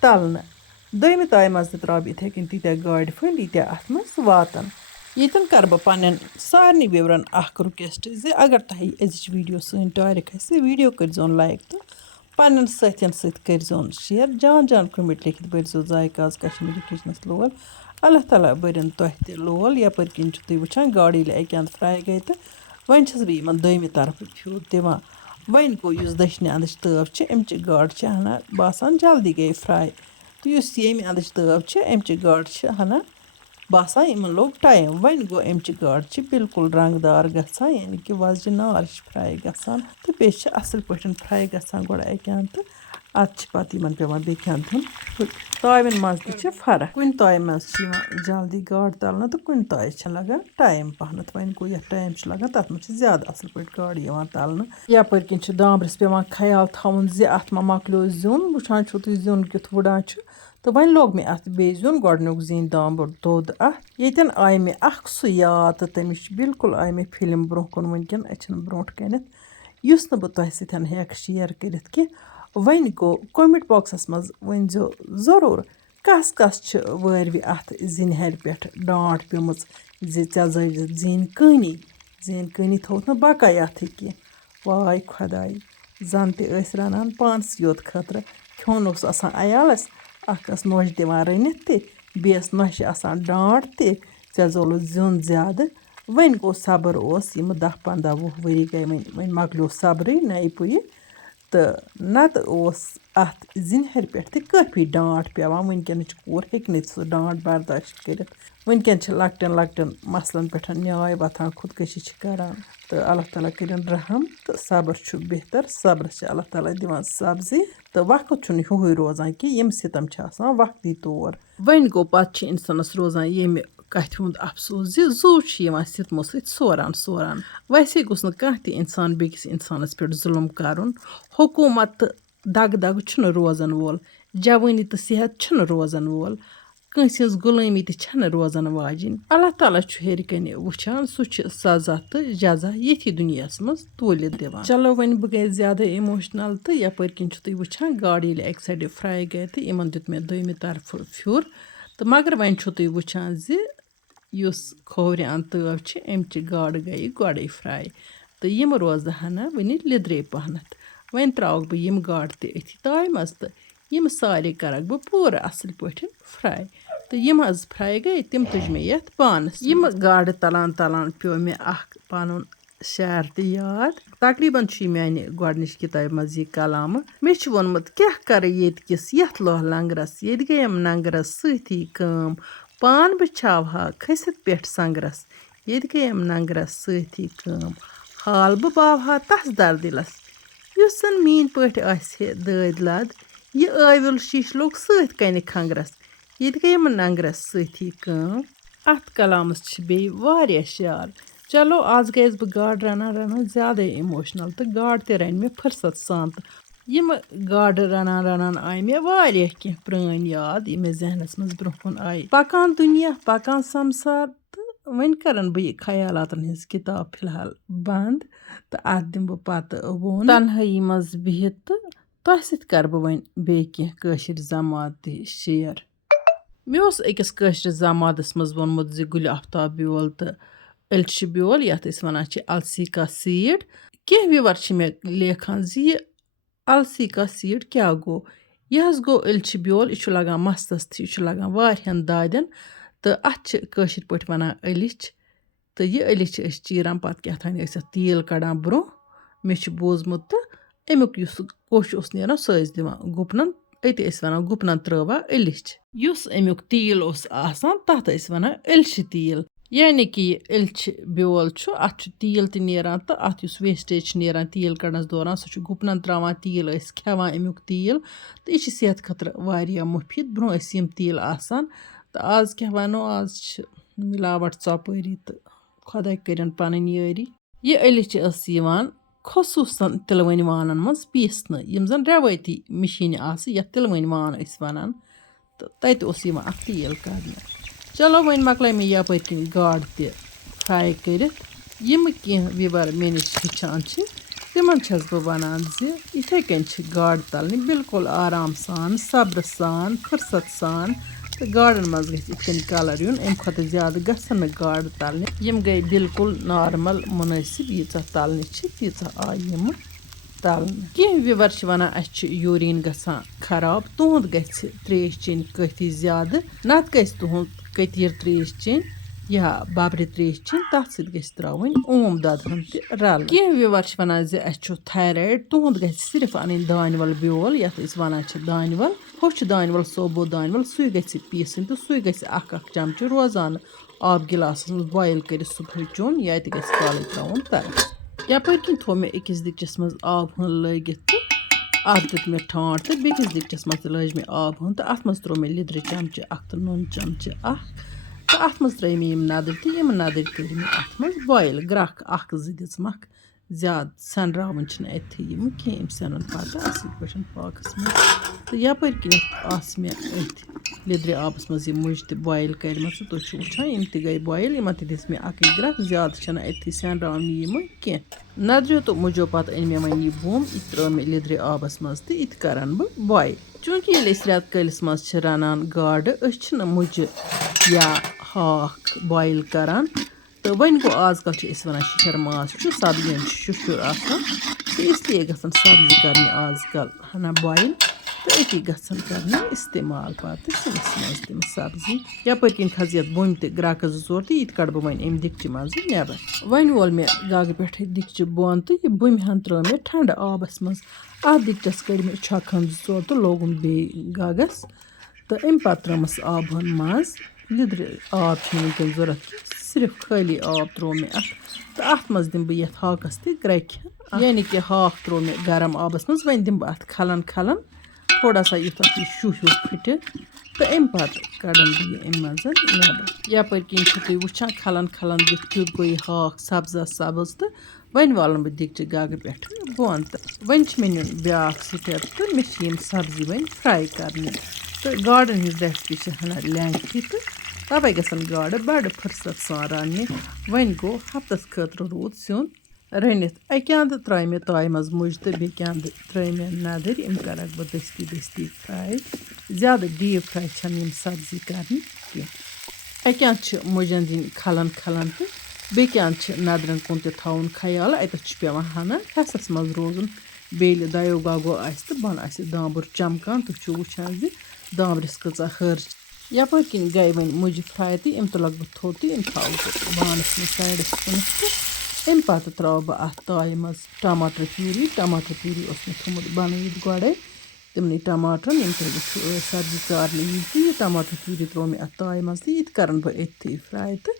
تَلنہٕ دوٚیمہِ تایہِ منٛز تہِ ترٛاوٕ بہٕ یِتھَے کٔنۍ تیٖتیٛاہ گاڈِ پھٔلۍ ییٖتیٛاہ اَتھ منٛز واتَن ییٚتٮ۪ن کَرٕ بہٕ پنٛنٮ۪ن سارنٕے وِورَن اَکھ رُکوٮ۪سٹ زِ اگر تۄہہِ أزِچ ویٖڈیو سٲنۍ ٹارِ کھَسہِ ویٖڈیو کٔرۍزیون لایک تہٕ پنٛنٮ۪ن سٲتھٮ۪ن سۭتۍ کٔرۍزیون شِیَر جان جان کٔمِٹ لیکھِتھ بٔرۍزیو ذایقاز کشمیٖری کِچنَس لول اللہ تعالیٰ بٔرِن تۄہہِ تہِ لول یَپٲرۍ کِنۍ چھُ تُہۍ وٕچھان گاڈٕ ییٚلہِ اَکہِ اَنٛدٕ فرٛاے گٔے تہٕ وۄنۍ چھَس بہٕ یِمَن دٔیمہِ طرفہٕ پھیوٗر دِوان وۄنۍ گوٚو یُس دٔچھنہِ اَندٕچ تٲو چھِ اَمچہِ گاڈٕ چھِ ہنا باسان جلدی گٔے فرٛاے تہٕ یُس ییٚمہِ اَندٕچ تٲو چھِ اَمچہِ گاڈٕ چھِ ہنا باسان یِمَن لوٚگ ٹایم وۄنۍ گوٚو اَمچہِ گاڈٕ چھِ بِلکُل رنٛگ دار گژھان یعنی کہِ وۄزجہِ نار چھِ فرٛاے گژھان تہٕ بیٚیہِ چھِ اَصٕل پٲٹھۍ فرٛاے گژھان گۄڈٕ اَکہِ اَنٛدٕ تہٕ اَدٕ چھِ پَتہٕ یِمَن پٮ۪وان بیٚکہِ اَنٛدٕ دیُن تاوٮ۪ن منٛز تہِ چھِ فرق کُنہِ تایہِ منٛز چھِ یِوان جلدی گاڈٕ تَلنہٕ تہٕ کُنہِ تایہِ چھِ لَگان ٹایم پَہنَتھ وۄنۍ گوٚو یَتھ ٹایم چھُ لَگان تَتھ منٛز چھِ زیادٕ اَصٕل پٲٹھۍ گاڈٕ یِوان تَلنہٕ یَپٲرۍ کِنۍ چھِ دامبرِس پٮ۪وان خیال تھاوُن زِ اَتھ ما مۄکلیو زیُن وٕچھان چھُو تُہۍ زیُن کیُتھ وٕڑان چھُ تہٕ وۄنۍ لوگ مےٚ اَتھ بیٚیہِ زیُن گۄڈٕنیُک زیٖنۍ دامبُر دوٚد اَتھ ییٚتٮ۪ن آیہِ مےٚ اَکھ سُہ یاد تہٕ تٔمِس چھِ بِلکُل آیہِ مےٚ فِلِم برٛونٛہہ کُن وٕنۍکٮ۪ن أچھَن برٛونٛٹھ کَنٮ۪تھ یُس نہٕ بہٕ تۄہہِ سۭتۍ ہٮ۪کہٕ شِیَر کٔرِتھ کینٛہہ وۄنۍ گوٚو کومٮ۪نٛٹ باکسَس منٛز ؤنۍزیو ضروٗر کَس کَس چھِ وٲروِ اَتھ زِنہِ ہَرِ پٮ۪ٹھ ڈانٛٹ پیٚمٕژ زِ ژےٚ زٲوِتھ زیٖنۍ کٲنی تھوٚوُتھ نہٕ بَقایاتھٕے کینٛہہ واے خۄداے زَن تہِ ٲسۍ رَنان پانسٕے یوت خٲطرٕ کھیوٚن اوس آسان عیالَس اَکھ ٲس نوٚش دِوان رٔنِتھ تہِ بیٚیہِ ٲس نۄشہِ آسان ڈانٛٹ تہِ ژےٚ زولُتھ زیُن زیادٕ وۄنۍ گوٚو صبر اوس یِمہٕ 10-15 وُہ ؤری گٔے وۄنۍ مۄکلیو صبرٕے نَیہِ پُیہِ تہٕ نَتہٕ اوس اَتھ زِنہِ ہَرِ پٮ۪ٹھ تہِ کٲفی ڈانٛٹ پٮ۪وان وٕنۍکٮ۪نٕچ کوٗر ہیٚکہِ نہٕ سُہ ڈانٛٹ برداشت کٔرِتھ وٕنۍکٮ۪ن چھِ لۄکٹٮ۪ن مَسلَن پٮ۪ٹھ نیاے وۄتھان خودکٔشی چھِ کَران تہٕ اللہ تعالیٰ کٔرِنۍ رحم تہٕ صبر چھُ بہتر صبرَس چھِ اللہ تعالیٰ دِوان سبزی تہٕ وقت چھُنہٕ ہیُوُے روزان کہِ یِم سِتَم چھِ آسان وقتی طور وۄنۍ گوٚو پَتہٕ چھِ اِنسانَس روزان ییٚمہِ کَتھِ ہُنٛد اَفسوٗس زِ زوٗ چھِ یِوان سِتمو سۭتۍ سوران ویسے گوٚژھ نہٕ کانٛہہ تہِ اِنسان بیٚکِس اِنسانَس پٮ۪ٹھ ظُلم کَرُن حکوٗمت تہٕ دَگہٕ چھُنہٕ روزان وول جوٲنی تہٕ صحت چھُنہٕ روزان وول کٲنٛسہِ ہٕنٛز غُلٲمی تہِ چھَنہٕ روزان واجِنۍ اللہ تعالیٰ چھُ ہیٚرِ کَنہِ وٕچھان سُہ چھُ سزا تہٕ جزا ییٚتھی دُنیاہَس منٛز توٗلِتھ دِوان چلو وۄنۍ بہٕ گٔیَس زیادٕ اِموشنَل تہٕ یَپٲرۍ کِنۍ چھُ تُہۍ وٕچھان گاڈٕ ییٚلہِ اَکہِ سایڈٕ فرٛاے گٔے تہٕ یِمَن دیُت مےٚ دٔیمہِ طرفہٕ پھیُر تہٕ مگر وۄنۍ چھُو تُہۍ وٕچھان زِ یُس کھوورِ اَنٛد تٲو چھِ اَمچہِ گاڈٕ گٔیہِ گۄڈَے فرٛاے تہٕ یِم روزٕ ہنا وٕنہِ لیٚدرے پَہنَتھ وۄنۍ ترٛاوَکھ بہٕ یِم گاڈٕ تہِ أتھی تایہِ منٛز تہٕ یِم سارے کَرَکھ بہٕ پوٗرٕ اَصٕل پٲٹھۍ فرٛاے تہٕ یِم حظ فرٛاے گٔے تِم تُج مےٚ یَتھ پانَس یِمہٕ گاڈٕ تَلان پیوٚو مےٚ اَکھ پَنُن شعر تہِ یاد تقریٖباً چھُ یہِ میٛانہِ گۄڈنِچ کِتابہِ منٛز یہِ کلامہٕ مےٚ چھُ ووٚنمُت کیٛاہ کَرٕ ییٚتہِ کِس یَتھ لوہ لنٛگرَس ییٚتہِ گٔیَم ننٛگرَس سۭتی کٲم پان بِچھاو ہا کھٔسِتھ پٮ۪ٹھ سنٛگرَس ییٚتہِ گٔیَم ننٛگرَس سۭتی کٲم حال بہٕ باو ہا تَس دَردِلَس یُس زَن میٛٲنۍ پٲٹھۍ آسہِ ہے دٲدۍ لَد یہِ ٲوِل شیٖشہٕ لوٚگ سۭتۍ کَنہِ کھنٛگرَس ییٚتہِ گٔیَم ننٛگرَس سۭتی کٲم اَتھ کلامَس چھِ بیٚیہِ واریاہ شعر چلو آز گٔیَس بہٕ گاڈٕ رَنان زیادَے اِموشنَل تہٕ گاڈٕ تہِ رَنہِ مےٚ فٕرسَت سان تہٕ یِمہٕ گاڈٕ رَنان آیہِ مےٚ واریاہ کینٛہہ پرٛٲنۍ یاد یِم مےٚ ذہنَس منٛز برٛونٛہہ کُن آیہِ پَکان دُنیا پَکان سمسار تہٕ وۄنۍ کَرَن بہٕ یہِ خیالاتَن ہِنٛز کِتاب فِلحال بنٛد تہٕ اَتھ دِمہٕ بہٕ پَتہٕ ووٚن تنہٲیی منٛز بِہِتھ تہٕ تۄہہِ سۭتۍ کَرٕ بہٕ وۄنۍ بیٚیہِ کینٛہہ کٲشِر زماد تہِ شِیَر مےٚ اوس أکِس کٲشرِس زمادَس منٛز ووٚنمُت زِ گُلہِ آفتاب بیول تہٕ ألچہِ بیول یَتھ أسۍ وَنان چھِ السیٖکا سیٖڈ کینٛہہ وِوَر چھِ مےٚ لیکھان زِ یہِ السیٖکا سیٖڈ کیٛاہ گوٚو یہِ حظ گوٚو ألچہِ بیول یہِ چھُ لَگان مَستَس تہِ یہِ چھُ لَگان واریاہَن دادٮ۪ن تہٕ اَتھ چھِ کٲشِرۍ پٲٹھۍ وَنان ألِچ تہٕ یہِ ألِچ چھِ أسۍ چیٖران پَتہٕ کیٛاہ تھانۍ ٲسۍ اَتھ تیٖل کَڑان برٛونٛہہ مےٚ چھُ بوٗزمُت تہٕ اَمیُک یُس کوٚش اوس نیران سُہ ٲسۍ دِوان گُپنَن أتی ٲسۍ وَنان گُپنَن ترٛٲوا ألِچ یُس اَمیُک تیٖل اوس آسان تَتھ ٲسۍ وَنان ألچہِ تیٖل یعنی کہِ یہِ ألچہِ بیول چھُ اَتھ چھُ تیٖل تہِ نیران تہٕ اَتھ یُس ویسٹیج چھِ نیران تیٖل کَڑنَس دوران سُہ چھُ گُپنَن ترٛاوان تیٖل ٲسۍ کھٮ۪وان اَمیُک تیٖل تہٕ یہِ چھِ صحت خٲطرٕ واریاہ مُفیٖد برٛونٛہہ ٲسۍ یِم تیٖل آسان تہٕ آز کیٛاہ وَنو آز چھِ مِلاوَٹ ژۄپٲری تہٕ خۄداے کٔرِنۍ پَنٕنۍ یٲری یہِ ألِچ ٲس یِوان خصوٗصاً تِلوٕنۍ وانَن منٛز پیٖسنہٕ یِم زَن رٮ۪وٲتی مِشیٖنہِ آسہٕ یَتھ تِلوٕنۍ وان ٲسۍ وَنان تہٕ تَتہِ اوس یِوان اَتھ تیٖل کَڑنہٕ چلو وۄنۍ مۄکلاے مےٚ یَپٲرۍ کِنۍ گاڈٕ تہِ فرٛاے کٔرِتھ یِمہٕ کینٛہہ وِوَر مےٚ نِش ہیٚچھان چھِ تِمَن چھَس بہٕ وَنان زِ یِتھَے کٔنۍ چھِ گاڈٕ تَلنہِ بِلکُل آرام سان صبرٕ سان فٕرسَت سان تہٕ گاڈَن منٛز گژھِ یِتھ کٔنۍ کَلَر یُن اَمہِ کھۄتہٕ زیادٕ گژھن نہٕ گاڈٕ تَلنہِ یِم گٔے بِلکُل نارمَل مُنٲسِب ییٖژاہ تَلنہِ چھِ تیٖژاہ آیہِ یِمہٕ تَلنہٕ کینٛہہ وِوَر چھِ وَنان اَسہِ چھُ یوٗریٖن گژھان خراب تُہُنٛد گژھِ ترٛیش چیٚنۍ کٲفی زیادٕ نَتہٕ گژھِ تُہُنٛد کٔتیٖر ترٛیش چیٚنۍ یا ببرِ تریش چیٚنۍ تَتھ سۭتۍ گژھِ ترٛاوٕنۍ اوم دۄدٕ ہن تہِ رَلہٕ کینٛہہ وِور چھِ وَنان زِ اَسہِ چھُ تھایرایِڈ تُہُنٛد گژھِ صرف اَنٕنۍ دانہِ وَل بیول یَتھ أسۍ وَنان چھِ دانہِ وَل ہُہ چھُ دانہِ وَل صوبوٗ دانہِ وَل سُے گژھِ پیٖسٕنۍ تہٕ سُے گژھِ اَکھ چمچہٕ روزانہٕ آب گِلاسَس منٛز بویِل کٔرِتھ صُبحٲے چیوٚن یا تہِ گژھِ کالٕے ترٛاوُن تَرَس یَپٲرۍ کِنۍ تھوٚو مےٚ أکِس دیٖگچَس منٛز آب ہٕن لٲگِتھ تہٕ اَتھ دیُت مےٚ ٹھانٛڈ تہٕ بیٚکِس دیٖگچَس منٛز تہِ لٲج مےٚ آب ہٕن تہٕ اَتھ منٛز ترٛوو مےٚ لیٚدرِ چمچہٕ اَکھ تہٕ نُن چمچہٕ اَکھ تہٕ اَتھ منٛز ترٛٲے مےٚ یِم نَدٕرۍ تہٕ یِم نَدٕرۍ کٔرۍ مےٚ اَتھ منٛز بویِل گرٛکھ اَکھ زٕ دِژمَکھ زیادٕ سٮ۪نراوٕنۍ چھِنہٕ اَتھٕے یِم کینٛہہ یِم سٮ۪نَن پَتہٕ اَصٕل پٲٹھۍ پاکَس منٛز تہٕ یَپٲرۍ کِنٮ۪تھ آسہٕ مےٚ أتھۍ لیٚدرِ آبَس منٛز یِم مُجہِ تہِ بویِل کَرِمَژٕ تُہۍ چھُو وٕچھان یِم تہِ گٔے بویِل یِمَن تہِ دِژ مےٚ اَکٕے گرٛکھ زیادٕ چھَنہٕ أتھی سٮ۪نراونہِ یِمہٕ کینٛہہ نَدریو تہٕ مُجو پَتہٕ أنۍ مےٚ وۄنۍ یہِ بوٚم یہِ ترٛٲو مےٚ لیٚدرِ آبَس منٛز تہٕ یہِ تہِ کَرَن بہٕ بویِل چوٗنٛکہِ ییٚلہِ أسۍ رٮ۪تہٕ کٲلِس منٛز چھِ رَنان گاڈٕ أسۍ چھِنہٕ مُجہِ یا ہاکھ بویِل کَران تہٕ وۄنۍ گوٚو آزکَل چھِ أسۍ وَنان شِشَر ماز چھُ سبزِیَن چھُ شُشُر آسان تہٕ اِسلیے گژھن سبزی کَرنہِ آزکَل ہنا بویِل تہٕ أتی گژھن کَرنہِ اِستعمال پَتہٕ سِنِس منٛز تِم سبزی یَپٲرۍ کِنۍ کھژ یَتھ بۄنہِ تہِ گرٛکہٕ زٕ ژور تہٕ یہِ تہِ کَڑٕ بہٕ وۄنۍ اَمہِ دیٖگچہِ منٛزٕ نٮ۪بر وۄنۍ وول مےٚ گَگہٕ پٮ۪ٹھٕے دیٖگچہِ بۄن تہٕ یہِ بُمہِ ہن ترٛٲو مےٚ ٹھنٛڈٕ آبَس منٛز اَتھ دیٖگچَس کٔڑۍ مےٚ چھۄکہٕ ہن زٕ ژور تہٕ لوگُم بیٚیہِ گَگَس تہٕ اَمہِ پَتہٕ ترٛٲومَس آبہٕ ہن منٛز لیٚدرِ آب چھِنہٕ وٕنکٮ۪ن ضوٚرَتھ صرف خٲلی آب ترٛوو مےٚ اَتھ تہٕ اَتھ منٛز دِمہٕ بہٕ یَتھ ہاکَس تہِ گرٛٮ۪کہِ یعنی کہِ ہاکھ ترٛوو مےٚ گرم آبَس منٛز وۄنۍ دِمہٕ بہٕ اَتھ کھَلَن کھَلَن تھوڑا سا یُتھ اَتھ یہِ شُہ ہیوٗ پھٕٹہِ تہٕ اَمہِ پَتہٕ کَڑان بہٕ یہِ اَمہِ منٛز نٮ۪بر یَپٲرۍ کِنۍ چھُو تُہۍ وٕچھان کھَلَن کھَلَن دِتھ کیُتھ گوٚو یہِ ہاکھ سبزا سبٕز تہٕ وۄنۍ والَن بہٕ دیٖگچہِ گَگہٕ پٮ۪ٹھٕ بۄن تہٕ وۄنۍ چھِ مےٚ نیُن بیٛاکھ سِٹٮ۪پ تہٕ مےٚ چھِ یِم سبزی وۄنۍ فرٛاے کَرنہِ تہٕ گاڈَن ہِنٛز رٮ۪سپی چھِ ہنا لٮ۪نٛگتھی تہٕ تَوَے گژھن گاڈٕ بَڑٕ فٕرصت سان رَننہِ وۄنۍ گوٚو ہفتَس خٲطرٕ روٗد سیُن رٔنِتھ اَکہِ اَندٕ ترٛایہِ مےٚ تایہِ منٛز مُجہِ تہٕ بیٚکہِ اَندٕ ترٛٲے مےٚ نَدٕرۍ یِم کَرَکھ بہٕ دٔستی دٔستی فرٛاے زیادٕ ڈیٖپ فرٛاے چھَنہٕ یِم سبزی کَرنہِ کینٛہہ اَکہِ اَندٕ چھِ مُجَن دِنۍ کھَلَن کھَلَن تہٕ بیٚکہِ اَندٕ چھِ نَدرَن کُن تہِ تھاوُن خیال اَتٮ۪تھ چھُ پٮ۪وان ہنا کھَسَس منٛز روزُن بیٚیہِ ییٚلہِ دۄیو گَگو آسہِ تہٕ بۄنہٕ آسہِ دامبُر چَمکان تُہۍ چھُو وٕچھان زِ دامبرِس کۭژاہ ہٕر چھِ یَپٲرۍ کِنۍ گٔے وۄنۍ مُجہِ فرٛاے تہٕ یِم تُلَکھ بہٕ تھوٚد تہٕ یِم تھاوٕ بہٕ بانَس منٛز سایڈَس کُنَتھ تہٕ اَمہِ پَتہٕ ترٛاوٕ بہٕ اَتھ تایہِ منٛز ٹماٹر پیوٗری اوس مےٚ تھوٚمُت بَنٲیِتھ گۄڈَے تِمنٕے ٹماٹرَن یِم تۄہہِ وٕچھو سبزی ژارنہٕ یِم تہٕ یہِ ٹماٹر پیوٗری ترٛوو مےٚ اَتھ تایہِ منٛز تہٕ یہِ تہِ کَرَن بہٕ أتھی فرٛاے تہٕ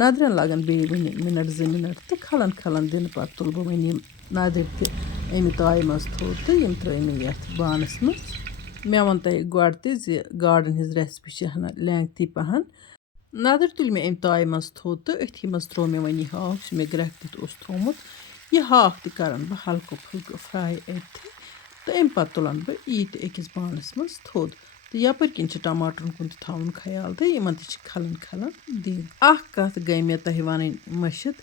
نَدرٮ۪ن لَگَن بیٚیہِ وٕنہِ مِنَٹ زٕ مِنَٹ تہٕ کھَلَن کھَلَن دِنہٕ پَتہٕ تُلہٕ بہٕ وۄنۍ یِم نَدٕرۍ تہِ اَمہِ تایہِ منٛز تھوٚد تہٕ یِم ترٛٲے مےٚ یَتھ بانَس منٛز مےٚ ووٚن تۄہہِ گۄڈٕ تہِ زِ گاڈَن ہِنٛز رٮ۪سپی چھِ ہنا لٮ۪نٛگتھی پَہَن نَدٕرۍ تُلۍ مےٚ اَمہِ تایہِ منٛز تھوٚد تہٕ أتھی منٛز ترٛوو مےٚ وۄنۍ یہِ ہاکھ یُس مےٚ گرٛٮ۪کھ دِتھ اوس تھوٚمُت یہِ ہاکھ تہِ کَرَن بہٕ ہلکہٕ پھُلکہٕ فرٛاے أتھی تہٕ اَمہِ پَتہٕ تُلَن بہٕ یہِ تہِ أکِس بانَس منٛز تھوٚد تہٕ یَپٲرۍ کِنۍ چھِ ٹماٹرَن کُن تہِ تھاوُن خیال تہٕ یِمَن تہِ چھِ کھَلَن کھَلَن دِنۍ اَکھ کَتھ گٔے مےٚ تۄہہِ وَنٕنۍ مٔشِد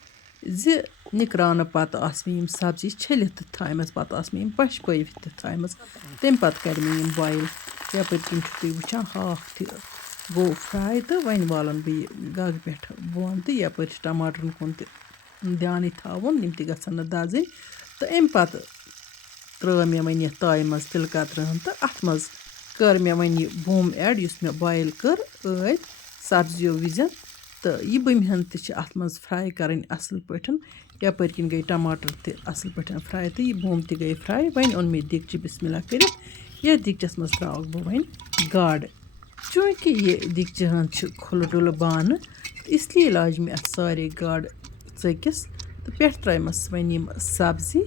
زِ نِکراونہٕ پَتہٕ آسہٕ مےٚ یِم سبزی چھٔلِتھ تہِ تھایمَژٕ پَتہٕ آسہٕ مےٚ یِم پَشپٲوِتھ تہِ تھایمَژٕ تَمہِ پَتہٕ کَرِ مےٚ یِم بویِل یَپٲرۍ کِنۍ چھُو تُہۍ وٕچھان ہاکھ تہِ گوٚو فرٛاے تہٕ وۄنۍ والَن بہٕ یہِ گَگہٕ پٮ۪ٹھٕ بۄن تہٕ یَپٲرۍ چھِ ٹماٹرَن کُن تہِ دیانٕے تھاوُن یِم تہِ گژھن نہٕ دَزٕنۍ تہٕ اَمہِ پَتہٕ ترٛٲو مےٚ وۄنۍ یَتھ تایہِ منٛز تِلہٕ کَترٕہَن تہٕ اَتھ منٛز کٔر مےٚ وۄنۍ یہِ بوٚم ایڈ یُس مےٚ بویِل کٔر ٲدۍ سبزیو وِزٮ۪ن تہٕ یہِ بٔمۍ ہَن تہِ چھِ اَتھ منٛز فرٛاے کَرٕنۍ اَصٕل پٲٹھۍ یَپٲرۍ کِنۍ گٔے ٹماٹر تہِ اَصٕل پٲٹھۍ فرٛاے تہٕ یہِ بوٚم تہِ گٔے فرٛاے وۄنۍ اوٚن مےٚ دیٖگچہِ بِسمِلّہ کٔرِتھ یَتھ دیٖگچَس منٛز ترٛاوَکھ بہٕ وۄنۍ گاڈٕ چوٗنٛکہِ یہِ دیٖگچہِ ہَن چھِ کھُلہٕ ڈُلہٕ بانہٕ تہٕ اِسلیے لاجہِ مےٚ اَتھ سارے گاڈٕ ژٔکِس تہٕ پٮ۪ٹھٕ ترٛایمَس وۄنۍ یِم سبزی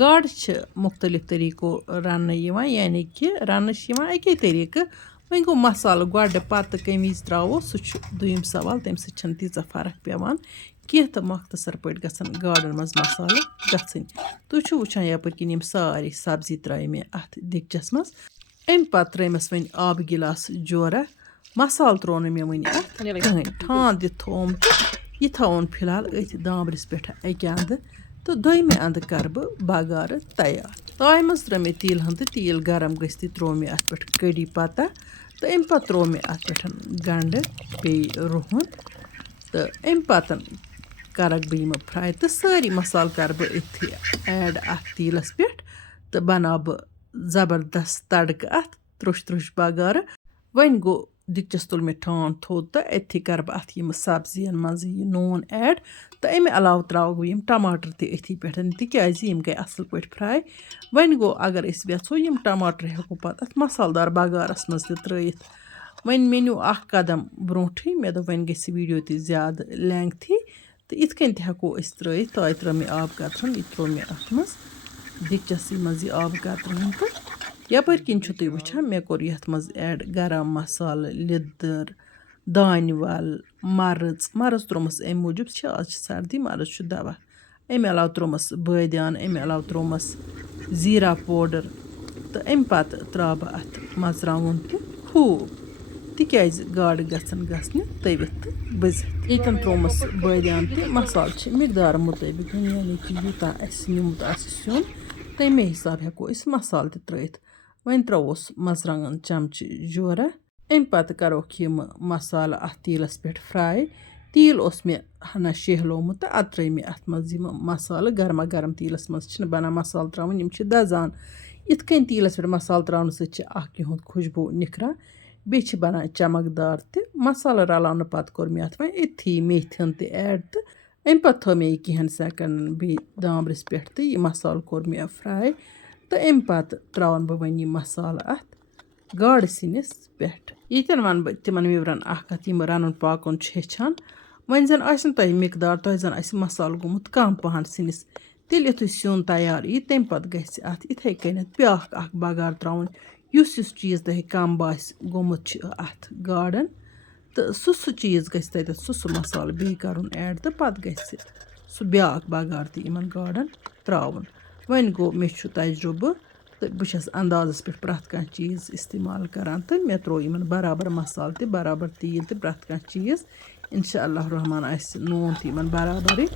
گاڈٕ چھِ مُختلِف طٔریٖقو رَننہٕ یِوان یعنی کہِ رَننہٕ چھِ یِوان اَکے طٔریٖقہٕ وۄنۍ گوٚو مصالہٕ گۄڈٕ پَتہٕ کَمہِ وِزِ ترٛاوو سُہ چھُ دوٚیِم سوال تَمہِ سۭتۍ چھَنہٕ تیٖژاہ فرق پٮ۪وان کینٛہہ تہٕ مۄختصر پٲٹھۍ گژھن گاڈَن منٛز مصالہٕ گژھٕنۍ تُہۍ چھُو وٕچھان یَپٲرۍ کِنۍ یِم سارے سبزی ترٛایہِ مےٚ اَتھ دیٖگچَس منٛز اَمہِ پَتہٕ ترٛٲیمَس وۄنۍ آبہٕ گِلاس جورہ مصالہٕ ترٛوو نہٕ مےٚ وٕنہِ اَتھ کٕہٕنۍ ٹھانٛد دِتھ تھوٚوُم تہٕ یہِ تھاوُن فِلحال أتھۍ دامبرِس پٮ۪ٹھ اَکہِ اَندٕ تہٕ دوٚیمہِ اَندٕ کَرٕ بہٕ بَغارٕ تیار تایہِ منٛز ترٛٲو مےٚ تیٖل ہن تہٕ تیٖل گرم گٔژھتٕے ترٛوو مےٚ اَتھ پٮ۪ٹھ کٔڑی پَتہ تہٕ اَمہِ پَتہٕ ترٛوو مےٚ اَتھ پٮ۪ٹھ گنٛڈٕ بیٚیہِ رُہُن تہٕ اَمہِ پَتہٕ کَرَکھ بہٕ یِمہٕ فرٛاے تہٕ سٲری مصالہٕ کَرٕ بہٕ أتھی ایڈ اَتھ تیٖلَس پٮ۪ٹھ تہٕ بَناو بہٕ زبردست تَڑکہٕ اَتھ ترٛوٚش ترٛوٚش بَغارٕ وۄنۍ گوٚو دِکچَس تُل مےٚ ٹھانٛڈ تھوٚد تہٕ أتھی کَرٕ بہٕ اَتھ یِم سبزِیَن منٛز یہِ نوٗن ایڈ تہٕ اَمہِ علاوٕ ترٛاوٕ بہٕ یِم ٹماٹر تہِ أتھی پٮ۪ٹھ تِکیٛازِ یِم گٔے اَصٕل پٲٹھۍ فرٛاے وۄنۍ گوٚو اگر أسۍ یَژھو یِم ٹماٹر ہٮ۪کو پَتہٕ اَتھ مصالہٕ دار بَغارَس منٛز تہِ ترٛٲیِتھ وۄنۍ مےٚ نیوٗ اَکھ قدم برونٛٹھٕے مےٚ دوٚپ وۄنۍ گژھِ ویٖڈیو تہِ زیادٕ لٮ۪نٛگتھی تہٕ یِتھ کٔنۍ تہِ ہٮ۪کو أسۍ ترٛٲیِتھ تۄہہِ ترٛٲو مےٚ آبہٕ قطرَن یہِ ترٛوو مےٚ اَتھ منٛز دِکچَسٕے منٛز یہِ آبہٕ قطرَن تہٕ یَپٲرۍ کِنۍ چھُو تُہۍ وٕچھان مےٚ کوٚر یَتھ منٛز ایڈ گرم مصالہٕ لیٚدٕر دانہِ وَل مَرٕژ ترٛوومَس اَمہِ موٗجوٗب آز چھِ سردی مَرٕژ چھُ دَوا اَمہِ علاوٕ ترٛوومَس بٲدیان اَمہِ علاوٕ ترٛوومَس زیٖرا پوڈَر تہٕ اَمہِ پَتہٕ ترٛاو بہٕ اَتھ مَرژٕوانٛگُن تہِ خوٗب تِکیٛازِ گاڈٕ گژھن گژھنہِ تٔوِتھ تہٕ بٔزِتھ ییٚتٮ۪ن ترٛوومَس بٲدیان تہِ مصالہٕ چھِ مِقدار مُطٲبِق یعنی کہِ یوٗتاہ اَسہِ نیُمُت آسہِ سیُن تَمے حِساب ہٮ۪کو أسۍ مصالہٕ تہِ ترٛٲیِتھ وۄنۍ ترٛاووس مَرژٕوانٛگَن چَمچہٕ جورہ اَمہِ پَتہٕ کَروکھ یِم مصالہٕ اَتھ تیٖلَس پٮ۪ٹھ فرٛاے تیٖل اوس مےٚ ہنا شیہلومُت تہٕ اَدٕ ترٛٲے مےٚ اَتھ منٛز یِم مصالہٕ گرما گرم تیٖلَس منٛز چھِنہٕ بَنان مصالہٕ ترٛاوٕنۍ یِم چھِ دَزان یِتھ کٔنۍ تیٖلَس پٮ۪ٹھ مصالہٕ ترٛاونہٕ سۭتۍ چھِ اَکھ یِہُنٛد خُشبوٗ نِکھران بیٚیہِ چھِ بَنان چمکدار تہِ مصالہٕ رلاونہٕ پَتہٕ کوٚر مےٚ اَتھ وۄنۍ أتھی میتھِ ہُنٛد تہِ ایڈ تہٕ اَمہِ پَتہٕ تھٲو مےٚ یہِ کینٛہَن سٮ۪کنٛڈَن بیٚیہِ دامبرِس پٮ۪ٹھ تہٕ یہِ مصالہٕ کوٚر مےٚ فرٛاے تہٕ اَمہِ پَتہٕ ترٛاوَن بہٕ وۄنۍ یہِ مصالہٕ اَتھ گاڈٕ سِنِس پٮ۪ٹھ ییٚتٮ۪ن وَنہٕ بہٕ تِمَن وِورَن اَکھ کَتھ یِم رَنُن پاکُن چھِ ہیٚچھان وۄنۍ زَن آسہِ نہٕ تۄہہِ مِقدار تۄہہِ زَن آسہِ مصالہٕ گوٚمُت کَم پَہَن سِنِس تیٚلہِ یُتھُے سیُن تیار یی تَمہِ پَتہٕ گژھِ اَتھ یِتھَے کٔنٮ۪تھ بیٛاکھ اَکھ بَغار ترٛاوُن یُس چیٖز تۄہہِ کَم باسہِ گوٚمُت چھِ اَتھ گاڈَن تہٕ سُہ چیٖز گژھِ تَتٮ۪تھ سُہ مصالہٕ بیٚیہِ کَرُن ایڈ تہٕ پَتہٕ گژھِ سُہ بیٛاکھ بَغار تہِ یِمَن گاڈَن ترٛاوُن وۄنۍ گوٚو مےٚ چھُ تجرُبہٕ تہٕ بہٕ چھَس اندازَس پٮ۪ٹھ پرٛٮ۪تھ کانٛہہ چیٖز اِستعمال کَران تہٕ مےٚ ترٛوو یِمَن برابر مصالہٕ تہِ برابر تیٖل تہِ پرٛٮ۪تھ کانٛہہ چیٖز اِنشاء اللہ رحمان آسہِ نوٗن تہِ یِمَن برابرٕے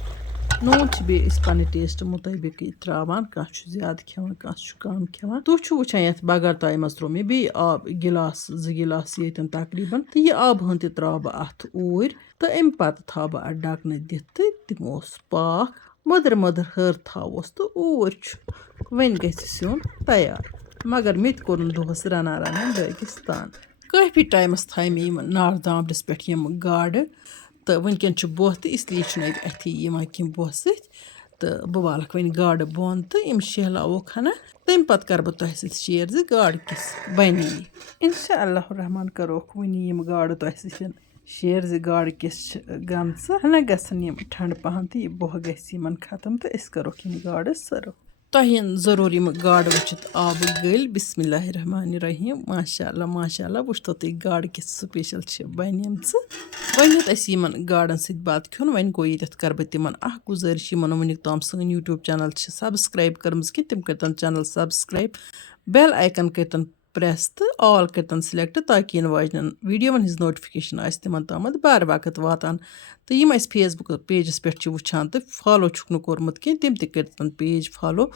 نوٗن چھِ بیٚیہِ أسۍ پنٛنہِ ٹیسٹ مُطٲبِقٕے ترٛاوان کانٛہہ چھُ زیادٕ کھٮ۪وان کانٛہہ چھُ کَم کھٮ۪وان تُہۍ چھُو وٕچھان یَتھ بَغار تایہِ منٛز ترٛوو مےٚ بیٚیہِ آب گِلاس 2 گِلاس ییٚتٮ۪ن تقریٖباً تہٕ یہِ آبہٕ ہٕن تہِ ترٛاو بہٕ اَتھ اوٗرۍ تہٕ اَمہِ پَتہٕ تھاو بہٕ اَتھ ڈَکنہٕ دِتھ تہٕ تِم اوس پاکھ مٔدٕر ہَر تھاووس تہٕ اوٗرۍ چھُ وۄنۍ گژھِ سیُن تیار مگر مےٚ تہِ کوٚر نہٕ دۄہَس رَنان دٲگِس تان کٲفی ٹایمَس تھایہِ مےٚ یِم نار دامبرِس پٮ۪ٹھ یِم گاڈٕ تہٕ وٕنکٮ۪ن چھُ بۄہ تہٕ اِسلیے چھُنہٕ اَتہِ اَتھی یِوان کینٛہہ بۄہ سۭتۍ تہٕ بہٕ والَکھ وۄنۍ گاڈٕ بۄن تہٕ یِم شہلاووکھ ہنا تَمہِ پَتہٕ کَرٕ بہٕ تۄہہِ سۭتۍ شیر زِ گاڈٕ کِس بَنہِ یہِ اِنشاء اللہ رحمان کَروکھ وٕنی یِم گاڈٕ تۄہہِ سۭتۍ شیر زِ گاڈٕ کِس چھِ گٔمژٕ ہنا گژھن یِم ٹھنٛڈٕ پَہَن تہٕ یہِ بۄہ گژھِ یِمَن ختم تہٕ أسۍ کَروکھ یِم گاڈٕ سٔرٕو تۄہہِ یِن ضروٗر یِم گاڈٕ وٕچھِتھ آبہٕ گٔلۍ بِسمِ اللہِ الرحمٰنِ الرحیٖم ماشاء اللہ وٕچھتو تُہۍ گاڈٕ کِس سٕپیشَل چھِ بَنیمژٕ وۄنۍ یوٚت اَسہِ یِمَن گاڈَن سۭتۍ بَتہٕ کھیوٚن وۄنۍ گوٚو ییٚتٮ۪تھ کَرٕ بہٕ تِمَن اَکھ گُزٲرِش یِمَن نہٕ وٕنیُک تام سٲنۍ یوٗٹیوٗب چَنَل چھِ سَبسکرایب کٔرمٕژ کینٛہہ تِم کٔرۍتَن چَنَل سَبسکرایب بیل آیکَن کٔرۍتَن پرٛٮ۪س تہٕ آل کٔرۍتَن سِلٮ۪کٹ تاکہِ یِنہٕ واجنٮ۪ن ویٖڈیووَن ہِنٛز نوٹِفِکیشَن آسہِ تِمَن تامَتھ بار وقت واتان تہٕ یِم اَسہِ فیس بُک پیجَس پٮ۪ٹھ چھِ وٕچھان تہٕ فالو چھُکھ نہٕ کوٚرمُت کینٛہہ تِم تہِ کٔرۍتَن پیج فالو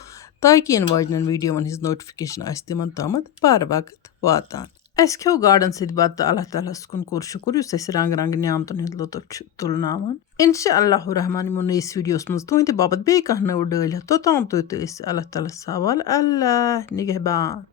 تاکہِ یِنہٕ واجنٮ۪ن ویٖڈیووَن ہِنٛز نوٹِفِکیشَن آسہِ تِمَن تامَتھ بار وقت واتان اَسہِ کھیوٚو گاڈَن سۭتۍ بَتہٕ تہٕ اللہ تعالیٰ ہَس کُن کوٚر شُکُر یُس اَسہِ رنٛگ رنٛگ نعمتَن ہُنٛد لُطُف چھُ تُلناوان اِنشاء اللہ رحمان یِمو نٔیِس ویٖڈیوَس منٛز تُہٕنٛدِ باپَتھ بیٚیہِ کانٛہہ نٔو ڈٲلۍ ہٮ۪تھ توٚتام تُہۍ تہٕ أسۍ اللہ تعالیٰ ہَس حوالہٕ اللہ نِگہبان